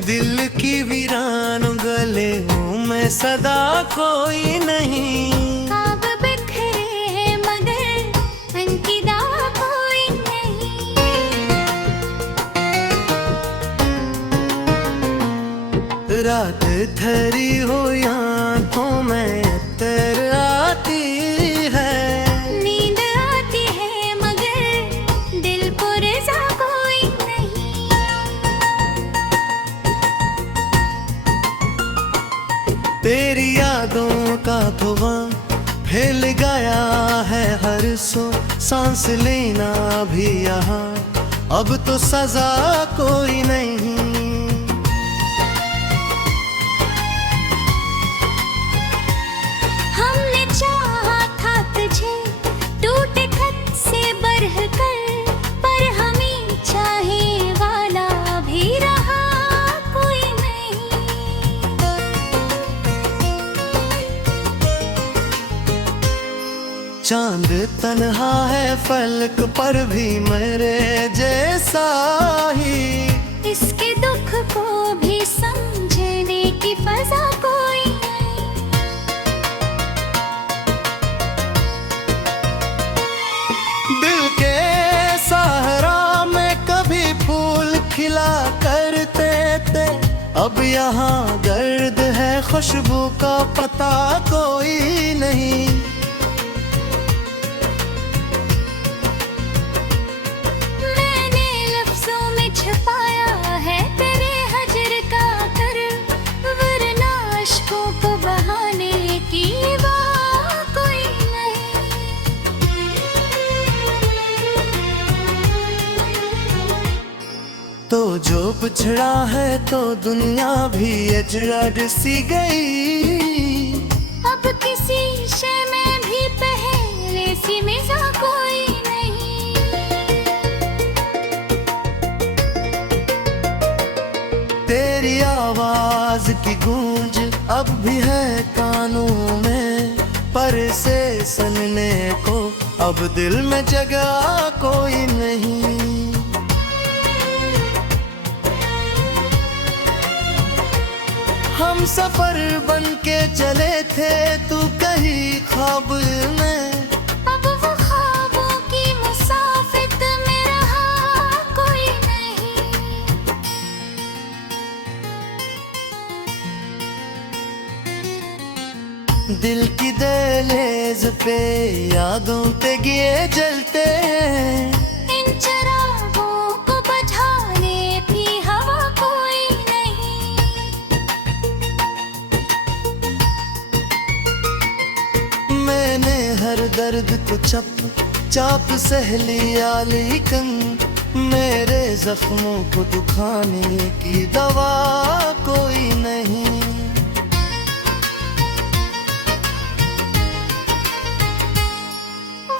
दिल की वीरान गले हूँ मैं सदा कोई नहीं। ख्वाब बिखरे हैं मगर अंकिता कोई नहीं। रात धरी हो आँखों में तर आती है। नींद आती है मगर दिल पुरज़ा कोई नहीं। तेरी यादों का धुआं फैल गया है हर सो, सांस लेना भी यहाँ अब तो सजा कोई नहीं। हमने चाहा था तुझे टूटे खत से बढ़ कर, पर हमें चाहे वाला भी रहा कोई नहीं। चांद तन्हा है फलक पर भी मेरे जैसा ही। इसके दुख को भी समझने की फजा कोई नहीं। दिल के सहारा में कभी फूल खिला करते थे, अब यहाँ दर्द है खुशबू का पता कोई नहीं। मैंने लफ्जों में छुपाया है तेरे हजर का कर, वरना अश्कों को बहाने की वाह कोई नहीं। तो जो पिछड़ा है तो दुनिया भी अजरद सी गई। अब किसी शय में भी पहले सी मिज़ा कोई नहीं। तेरी आवाज की गूंज अब भी है कानों में, पर से सुनने को अब दिल में जगह कोई नहीं। हम सफर बन के चले थे तू कहीं ख्वाब में, अब वो ख्वाबों की मुसाफिर में रहा कोई नहीं। दिल की दहलीज पे यादों पे दिए जलते हैं। इन चिरागों को बुझाने भी हवा कोई नहीं। मैंने हर दर्द को चाप सह लिया, लेकिन मेरे जख्मों को दुखाने की दवा कोई नहीं।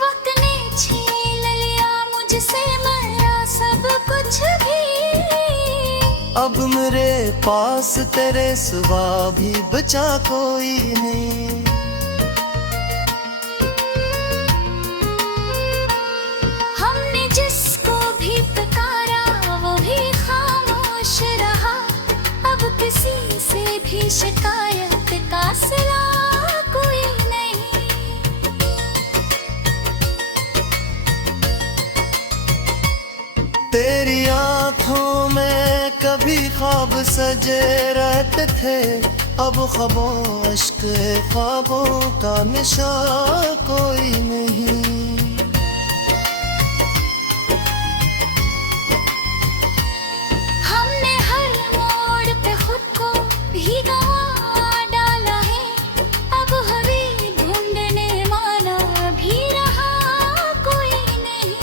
वक्त ने छीन लिया मुझसे मेरा सब कुछ भी, अब मेरे पास तेरे सिवा भी बचा कोई नहीं। हमने जिसको भी पुकारा वो भी खामोश रहा, अब किसी से भी शिकायत का सिला कोई नहीं। तेरी आँखों में कभी ख्वाब सजे रहते थे, अब ख्वाबों अश्क ख्वाबों का निशा कोई नहीं। हमने हर मोड़ पे खुद को भी गंवा डाला है, अब हमें ढूंढने वाला भी रहा कोई नहीं।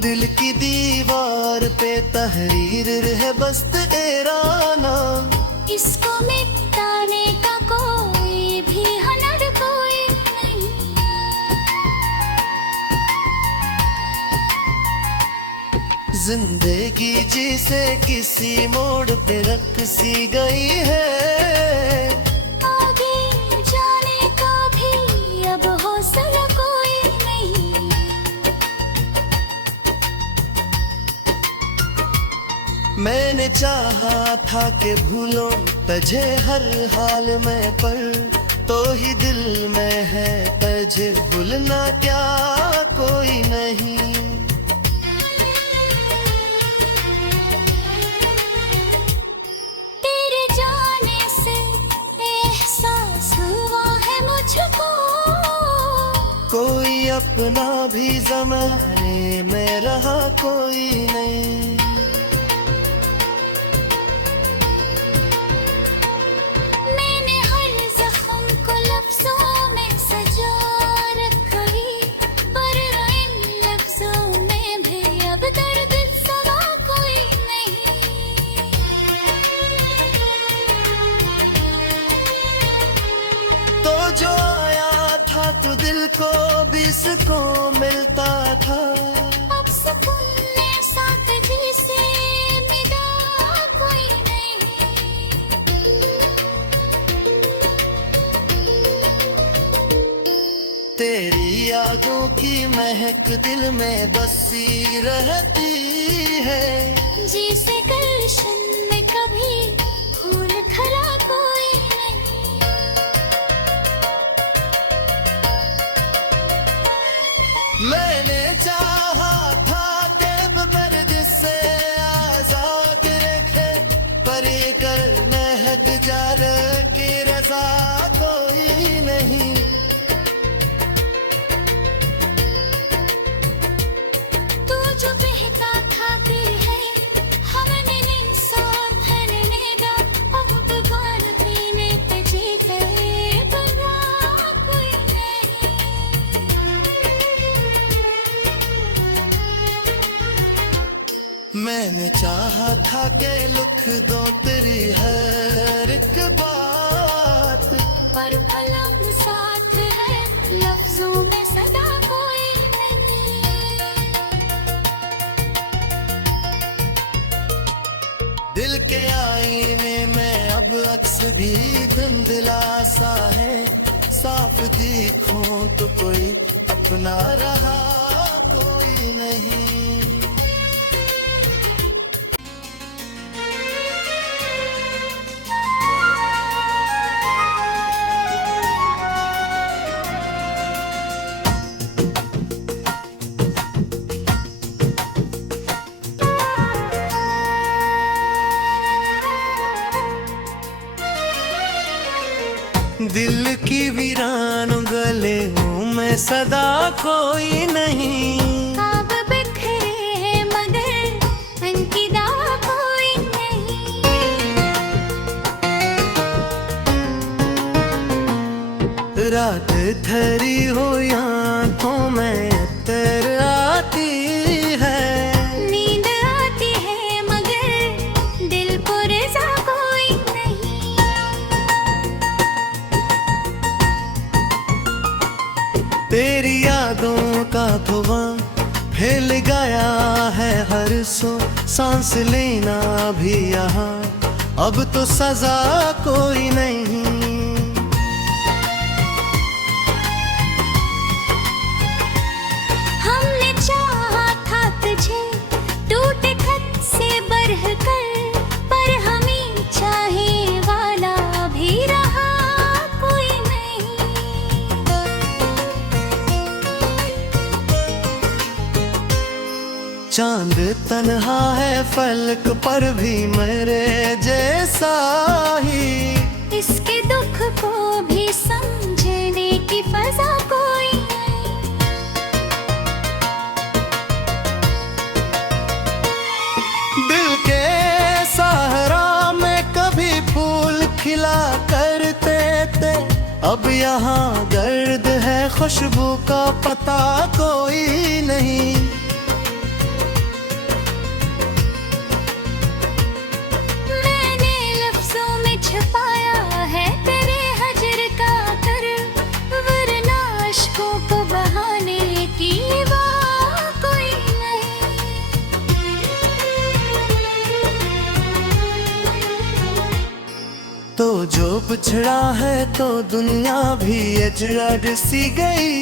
दिल की दीवार पे तहरीर है बस तेरा नाम, इसको मिटाने का कोई भी हुनर कोई नहीं। जिंदगी जिसे किसी मोड़ पे रख सी गई है, आगे जाने का भी अब हौसला कोई नहीं। मैंने चाहा था कि भूलो तुझे हर हाल में, पर तो ही दिल में है तुझे भूलना क्या कोई नहीं। तेरे जाने से एहसास हुआ है मुझको, कोई अपना भी ज़माने में रहा कोई नहीं। मैंने हर जख्म को लफ्जों में सजा रखा ही, पर इन लफ्जों में भी अब दर्द सवा कोई नहीं। तो जो आया था तो दिल को भी सुकून मिलता था, अब सुकून ने साथ जिसे मिला कोई नहीं। तेरी यादों की महक दिल में बसी रहती है, जिसे गुलशन में कभी फूल खरा कोई नहीं। मैंने चाहा था तेब दर्द से आजाद रखे, परे कर महद जार की रजा कोई नहीं। तू जो बहता खाते है हमने इंसाफ लेगा, अब बगान पीने पे जीते बना कोई नहीं। मैंने चाहा था कि लिख दो तेरी हर एक बात, पर कलम साथ है लफ्जों में सदा कोई नहीं। दिल के आईने में अब अक्स भी धुंधला सा है, साफ देखूं तो कोई अपना रहा कोई नहीं। दिल की वीरान गले में सदा कोई नहीं। ख्वाब बिखरे हैं मगर उनकी दावा कोई नहीं। रात धरी हो आंखों में तर आती है, नींद आती है मगर दिल को रज़ा कोई नहीं। तेरी यादों का धुआं फैल गया है हर सो, सांस लेना भी यहाँ अब तो सजा कोई नहीं। हमने चाहा था तुझे टूटे खत से बरह कर, पर हमें चाहे वाला भी रहा कोई नहीं। चांद तन्हा है फलक पर भी मेरे जैसा ही, इसके दुख को भी समझने की फजा कोई नहीं। दिल के सहारा में कभी फूल खिला करते थे, अब यहाँ दर्द है खुशबू का पता कोई नहीं। मैंने लफ्जों में छुपाया है तेरे हजर का कर, वरना अश्कों को बहाने की वाह कोई नहीं। तो जो बिछड़ा है तो दुनिया भी अजरर सी गई,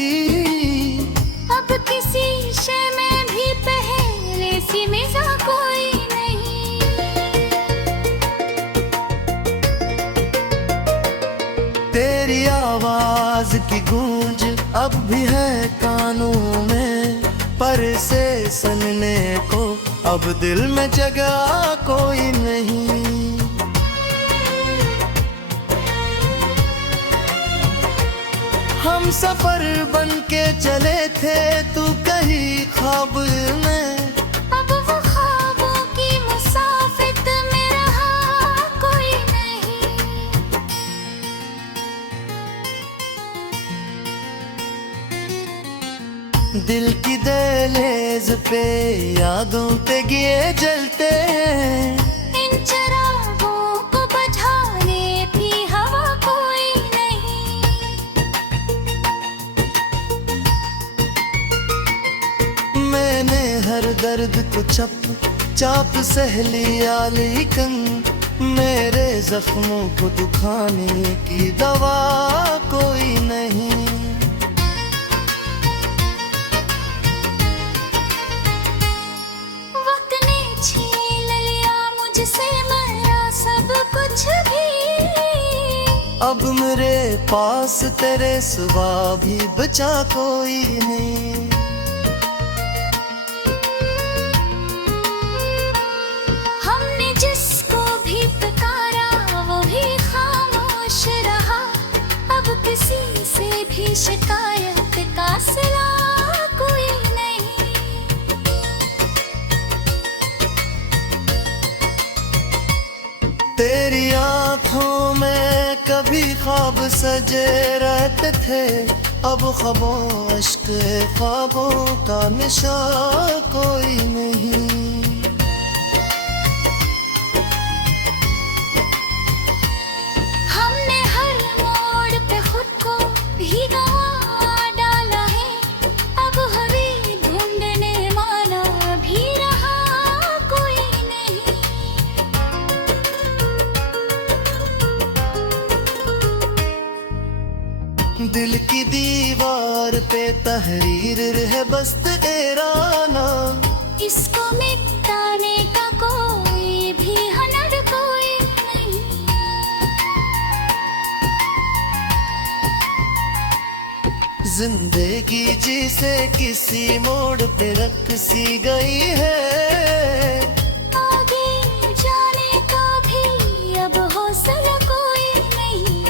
अब किसी शय में भी पहले सी मिज़ा कोई नहीं। तेरी आवाज की गूंज अब भी है कानों में, पर से सुनने को अब दिल में जगह कोई नहीं। हम सफर बन के चले थे, तू कहीं ख्वाब में, अब वो ख्वाबों की मुसाफिर में रहा कोई नहीं। दिल की दहलीज पे यादों पे दिए जलते हैं, इन चिरागों को बुझाने भी हवा कोई नहीं। मैंने हर दर्द को चाप सह लिया, लेकिन मेरे जख्मों को दुखाने की दवा कोई नहीं। वक्त ने छीन लिया मुझसे मेरा सब कुछ भी, अब मेरे पास तेरे सिवा भी बचा कोई नहीं। हमने जिसको भी पुकारा वो भी खामोश रहा, अब किसी से भी शिकायत का सिला कोई नहीं। तेरी आंखों में कभी ख्वाब सजे रहते थे, अब ख्वाबों अश्क ख्वाबों का निशान कोई नहीं। हमने हर मोड़ पे खुद को भी गंवा डाला है, अब हमें ढूंढने वाला भी रहा कोई नहीं। दिल की दीवार पे तहरीर है बस तेरा नाम, इसको मिटाने का कोई भी हुनर कोई नहीं। जिंदगी जिसे किसी मोड़ पे रख सी गई है, आगे जाने का भी अब हौसला कोई नहीं।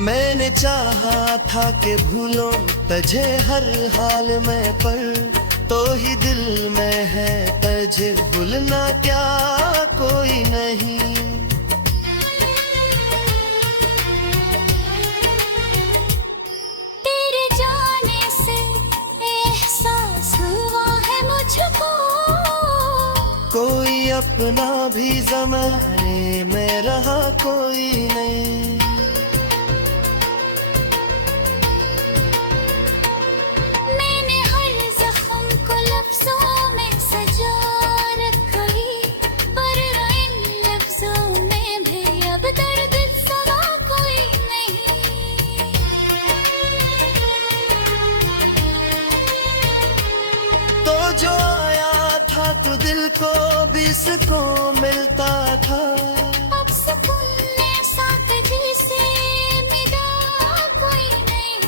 मैंने चाहा था कि भूलो तुझे हर हाल में, पर तो ही दिल में है तुझे भूलना क्या कोई नहीं। तेरे जाने से एहसास हुआ है मुझको, कोई अपना भी ज़माने में रहा कोई नहीं। मैंने हर जख्म को लफ्जों में सजा रखा है, पर इन लफ्जों में भी अब दर्द सवा कोई नहीं। तो जो आया था तो दिल को भी सुकून मिलता था, अब सुकून ने साथ जिसे मिला कोई नहीं।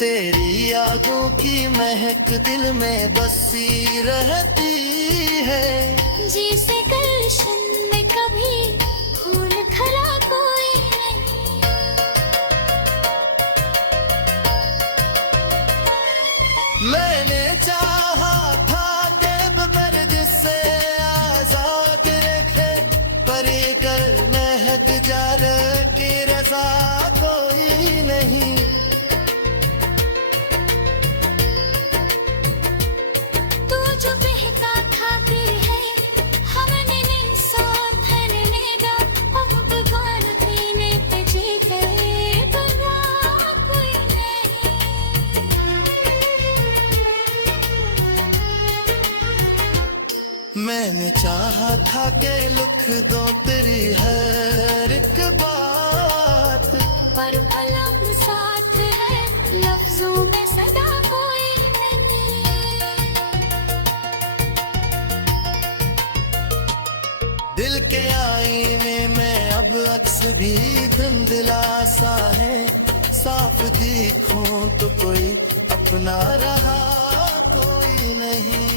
तेरी यादों की महक दिल में बसी रहती है, जिसे गुलशन में कभी फूल खरा कोई नहीं। मैंने चाहा था कि बेदर्द से आजाद रखे, परे कर महक जार की रजा कोई नहीं। तू जो बहका खातिर है हमने नहीं साथ लेगा, अब बगान पीने पे जीते बना कोई नहीं। मैंने चाहा था कि लिख दो तेरी हर एक बात, पर कलम साथ है लफ्जों में सदा कोई नहीं। दिल के आईने में अब अक्स भी धुंधला सा है, साफ देखूं तो कोई अपना रहा कोई नहीं।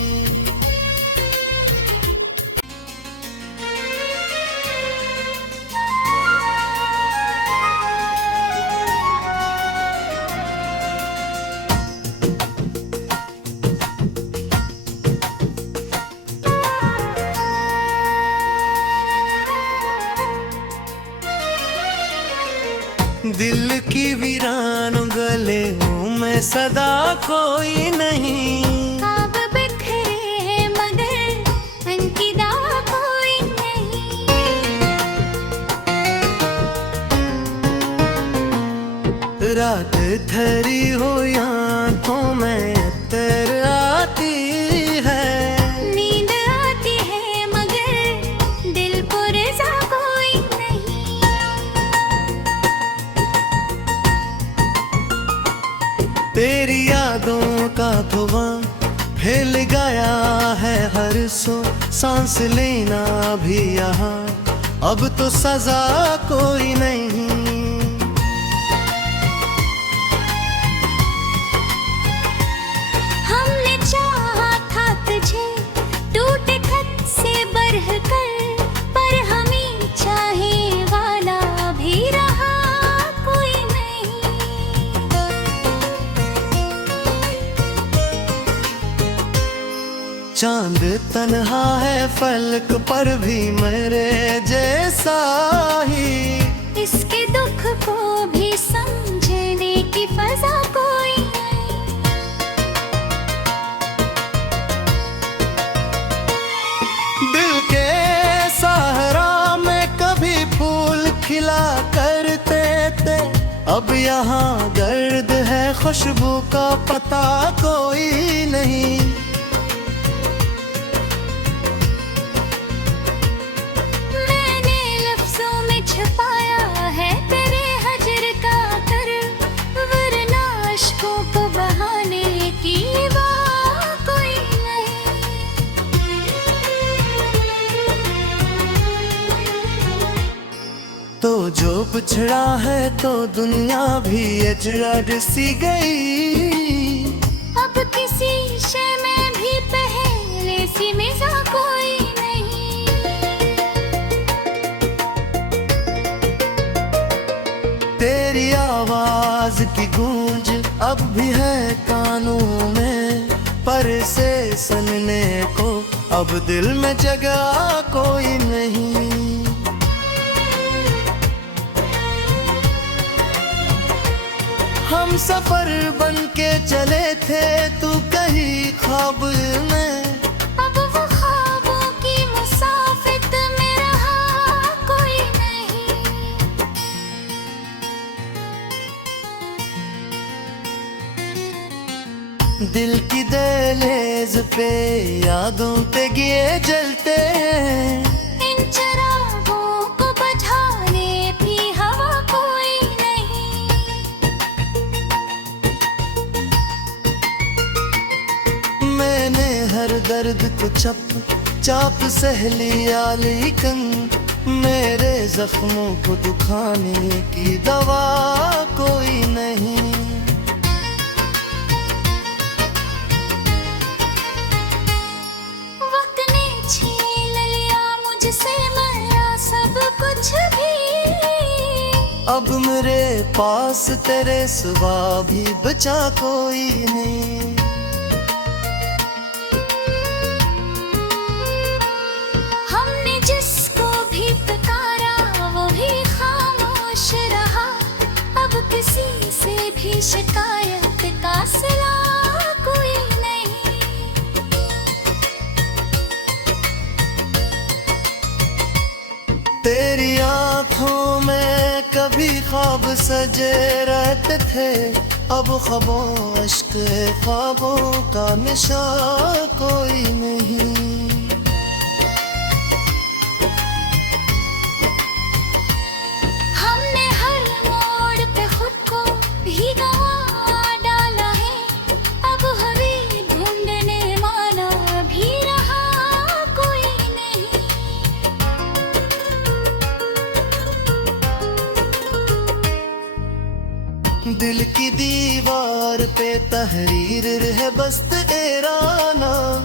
दिल की वीरान गले हूँ मैं सदा कोई नहीं। ख्वाब बिखरे हैं मगर उनकी दावा कोई नहीं। रात धरी हो आंखों में अत्तर आती है, नींद आती है मगर दिल को रज़ा कोई नहीं। तेरी यादों का धुआं फैल गया है हर सो, सांस लेना भी यहाँ अब तो सजा कोई नहीं। हमने चाहा था तुझे टूटे खत से बरह कर, पर हमें चाहे वाला भी रहा कोई नहीं। चांद तन्हा है फलक पर भी मेरे जैसा ही, इसके दुख को भी समझने की फजा कोई नहीं। दिल के सहारा में कभी फूल खिला करते थे, अब यहाँ दर्द है खुशबू का पता कोई नहीं। मैंने लफ्जों में छुपाया है तेरे हजर का कर, वरना अश्कों को बहाने की वाह कोई नहीं। तो जो पिछड़ा है तो दुनिया भी अजरर सी गई, अब किसी शय में भी पहले सी मिज़ा कोई नहीं। तेरी आवाज की गूंज अब भी है कानों में, पर से सुनने को अब दिल में जगह कोई नहीं। हम सफर बन के चले थे तू कहीं ख्वाब में, अब वो ख्वाबों की मुसाफिर में रहा कोई नहीं। दिल की दहलीज पे यादों पे दिए जलते हैं, इन चिरागों को बुझाने भी हवा कोई नहीं। मैंने हर दर्द को चाप सह लिया, लेकिन मेरे जख्मों को दुखाने की दवा कोई नहीं। वक्त ने छीन लिया मुझसे मेरा सब कुछ भी, अब मेरे पास तेरे सिवा भी बचा कोई नहीं। हमने जिसको भी पुकारा वो भी खामोश रहा, अब किसी से भी शिकायत का सिला कोई नहीं। तेरी आंखों में कभी ख्वाब सजे रहते थे, अब ख्वाबों अश्क ख्वाबों का निशान कोई नहीं। हमने हर मोड़ पे खुद को भी गंवा डाला है, अब हमें ढूंढने वाला भी रहा कोई नहीं। की दीवार पे तहरीर है बस तेरा नाम।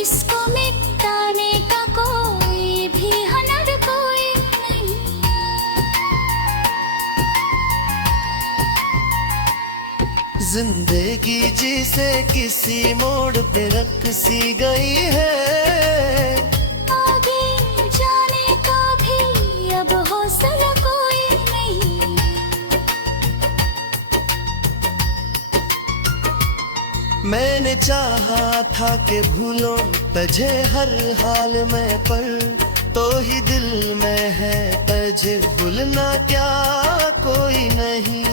इसको मिटाने का कोई भी हुनर कोई नहीं। जिंदगी जिसे किसी मोड़ पे रख सी गई है, आगे जाने का भी अब हौसला कोई नहीं। मैंने चाहा था कि भूलो तुझे हर हाल में, पर तो ही दिल में है तुझे भूलना क्या कोई नहीं।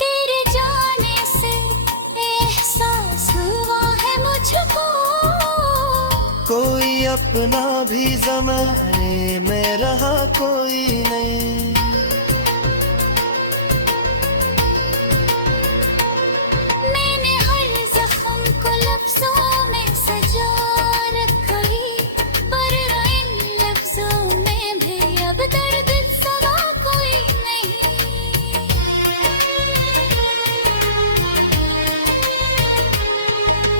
तेरे जाने से एहसास हुआ है मुझको, कोई अपना भी ज़माने में रहा कोई नहीं। मैंने हर जख्म को लफ्जों में सजा रखा ही, पर इन लफ्जों में भी अब दर्द सवा कोई नहीं।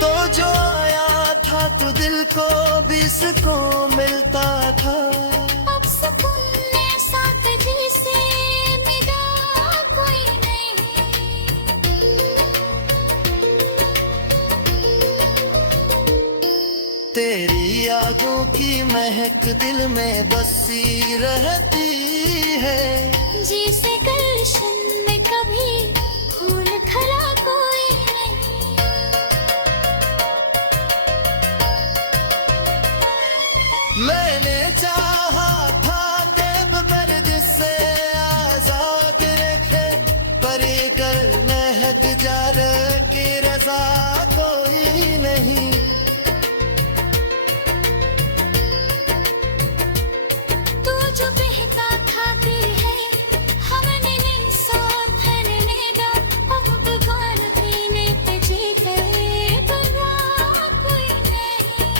तो जो आया था तो दिल को भी सुकून मिलता था, अब सुकून ने साथ जिसे मिला कोई नहीं। तेरी यादों की महक दिल में बसी रहती है, जिसे गुलशन में कभी फूल खिला कोई नहीं। मैंने चाहा था कि दर्द से आजाद रखे, पर ये कर महक जार की रजा कोई नहीं। तू जो बहता खाती है हमने नहीं साथ लेगा, अब बगान पीने पे जीते बना कोई नहीं।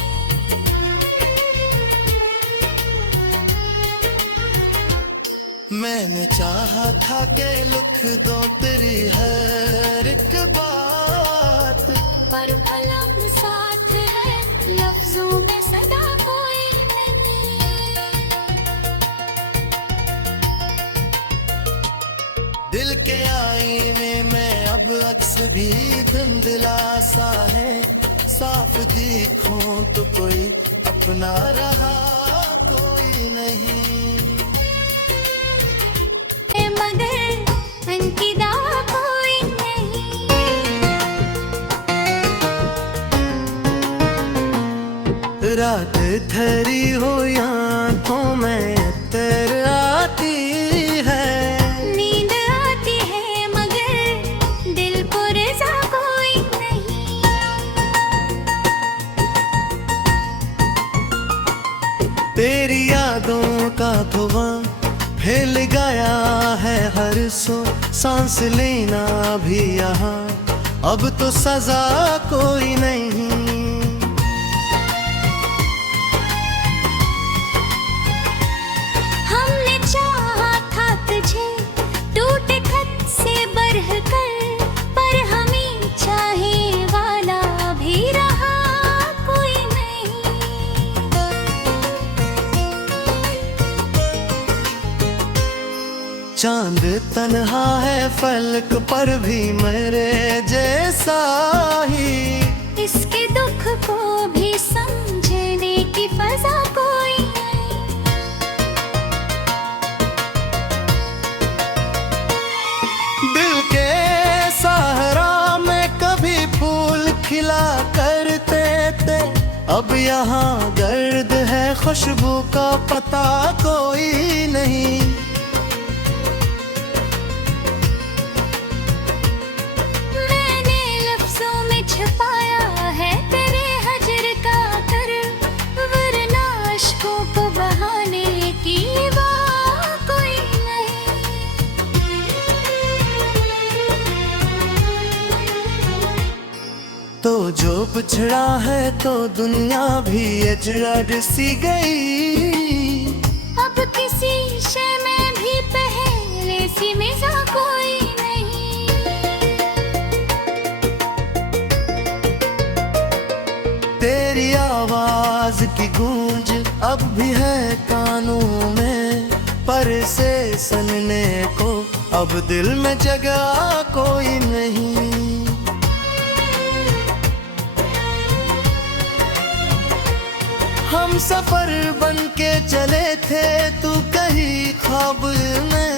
मैंने चाहा था कि लिख दो तेरी हर एक बात, पर कलम साथ है लफ्जों में सदा कोई नहीं। दिल के आईने में अब अक्स भी धुंधला सा है, साफ देखूं तो कोई अपना रहा कोई नहीं। मगर अंकिता कोई नहीं। रात धरी हो आंखों में तर आती है, नींद आती है मगर दिल को रज़ा कोई नहीं। तेरी यादों का धुआं फैल गया है हर सो, सांस लेना भी यहाँ अब तो सजा कोई नहीं। हमने चाहा था तुझे टूटे खत से बरह कर, पर हमें चाहे वाला भी रहा कोई नहीं। चांद तन्हा है फलक पर भी मेरे जैसा ही, इसके दुख को भी समझने की फजा कोई नहीं। दिल के सहारा में कभी फूल खिला करते थे, अब यहाँ दर्द है खुशबू का पता कोई नहीं। मैंने लफ्जों में छुपाया है तेरे हजर का कर, वरना अश्कों को बहाने की वाह कोई नहीं। तो जो पिछड़ा है तो दुनिया भी अजरद सी गई, अब किसी सा कोई नहीं। तेरी आवाज की गूंज अब भी है कानों में, पर से सुनने को अब दिल में जगह कोई नहीं। हम सफर बन के चले थे, तू कहीं ख्वाब में,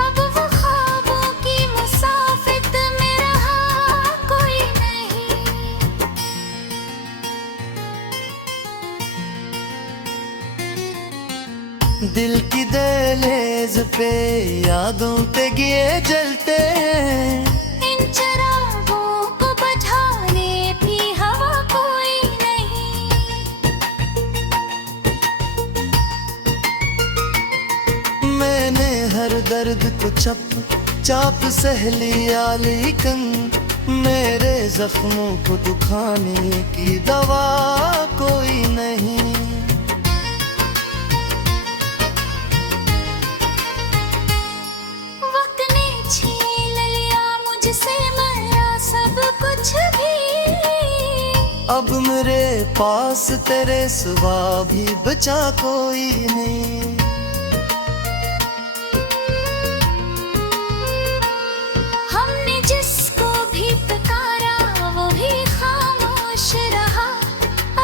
अब वो ख्वाबों की मुसाफिर में रहा कोई नहीं। दिल की दहलीज पे यादों पे दिए जलते हैं। इन चिरागों को बुझाने भी हवा कोई नहीं। मैंने हर दर्द को चाप सह लिया, लेकिन मेरे जख्मों को दुखाने की दवा कोई नहीं। वक्त ने छीन लिया मुझसे मेरा सब कुछ भी, अब मेरे पास तेरे सिवा भी बचा कोई नहीं। हमने जिसको भी पुकारा वो भी खामोश रहा,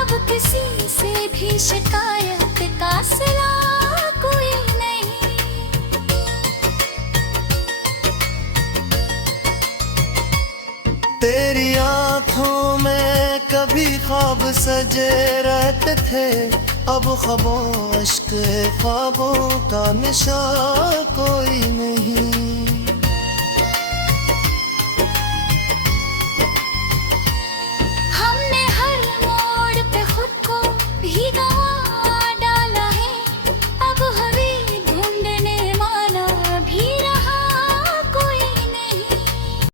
अब किसी से भी शिकायत का सिला कोई नहीं। तेरी आँखों में कभी ख्वाब सजे रहते थे, अब ख्वाबों अश्क ख्वाबों का निशान कोई नहीं।